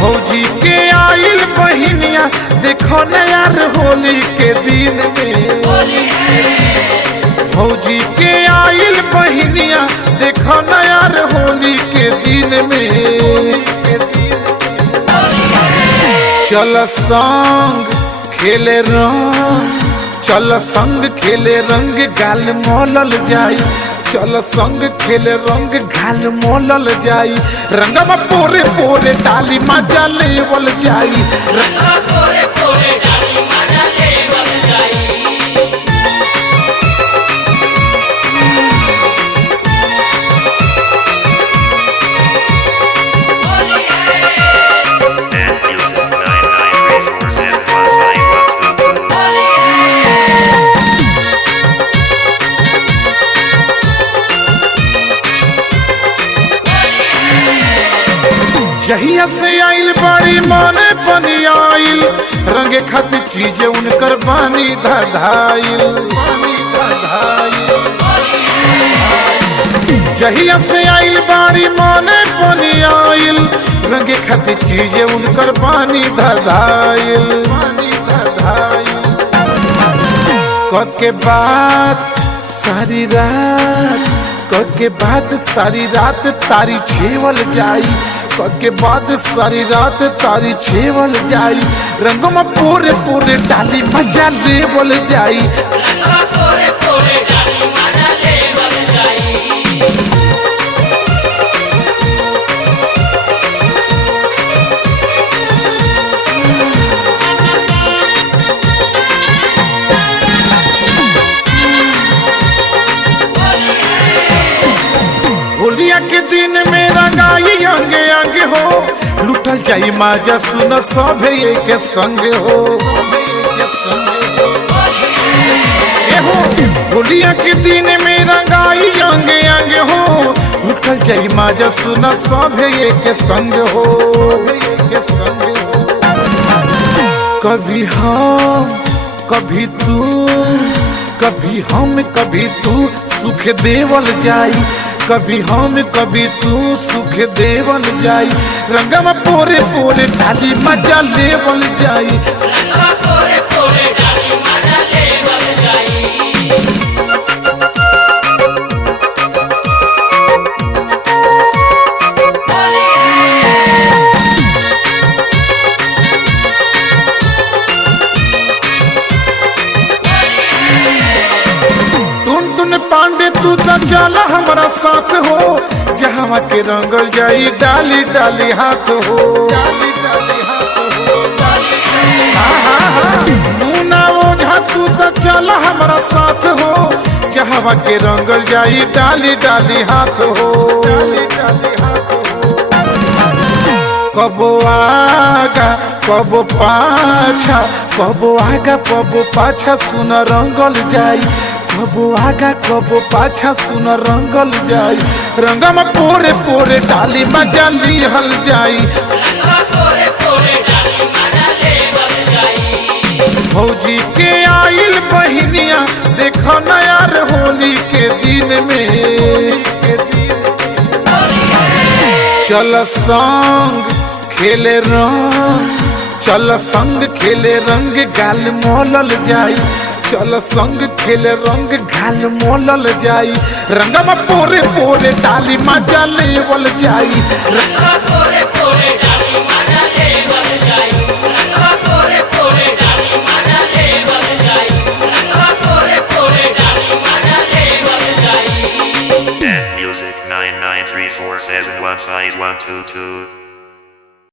भौजी के आइल बहिनिया देखो न यार होली के दिन में। भौजी के आइल बहिनिया देखो न यार होली के दिन में। चल संग खेले रंग, चल संग खेले रंग गाल मोलल जाई। चल संग खेले रंग गाल मोलल जाई। रंगमा पोरे पोरे डाली मजा लेवल जाई। रंगमा पोरे पोरे डाली मजा लेवल जाई। जहिया से आइल बड़ी माने बनी आइल, रंगे खातिर चीजें उनकर बानी धधाइल। जहिया से आइल बड़ी माने बनी आइल, रंगे खातिर चीजें उनकर बानी धधाइल। के बात सारी रात, के बाद सारी रात तारी छेवल जाई। के बाद सारी रात तारी छेवल जाई। रंगमा पूरे पूरे डाली मजा लेवल जाई। रंगमा पोरे पोरे डाली मजा लेवल जाई। होलिया के दिन में रंगाई अंगे अंगे हो, लुटल जाई माजा सुन सभे के संग हो। होलिया के दिन में रंगाई अंगे अंगे हो, लुटल जाई माजा सुन सभे के संग हो। कभी हम कभी तू, कभी हम कभी तू सुख देवल जाई। कभी हम कभी तू सुख देवल जाई। रंगमा पोरे पोरे डाली मजा लेवल जाई। रंगमा पोरे पोरे डाली मजा लेवल जाई। पांडे तू तो चला हमारा साथ हो, जहाँ के रंगल जाई डाली डाली हाथ हो। मुन्ना ओझा तू तो चला हमारा साथ हो, जहाँ के रंगल जाई डाली डाली हाथ हो। कबो आगा कबो पाछा, कबो आगा कबो पाछा सुन रंगल जाई। कबो आगा कबो पाछा सुन रंगल जाई। रंगमा पोरे पोरे डाली मजा लिहल जाई। रंगमा पोरे पोरे डाली मजा लेवल जाई। भौजी के आइल बहिनिया देखो न यार होली के दिन में। चल संग खेले रंग, चल संग खेले रंग गाल मोलल जाई। चल संग खेले रंग गाल मोलल जाई। रंगमा पोरे पोरे डाली मजा लेवल जाई। रंगमा पोरे पोरे डाली मजा लेवल जाई। रंगमा पोरे पोरे डाली मजा लेवल जाई। रंगमा पोरे पोरे डाली मजा लेवल जाई। Music 99 934715122.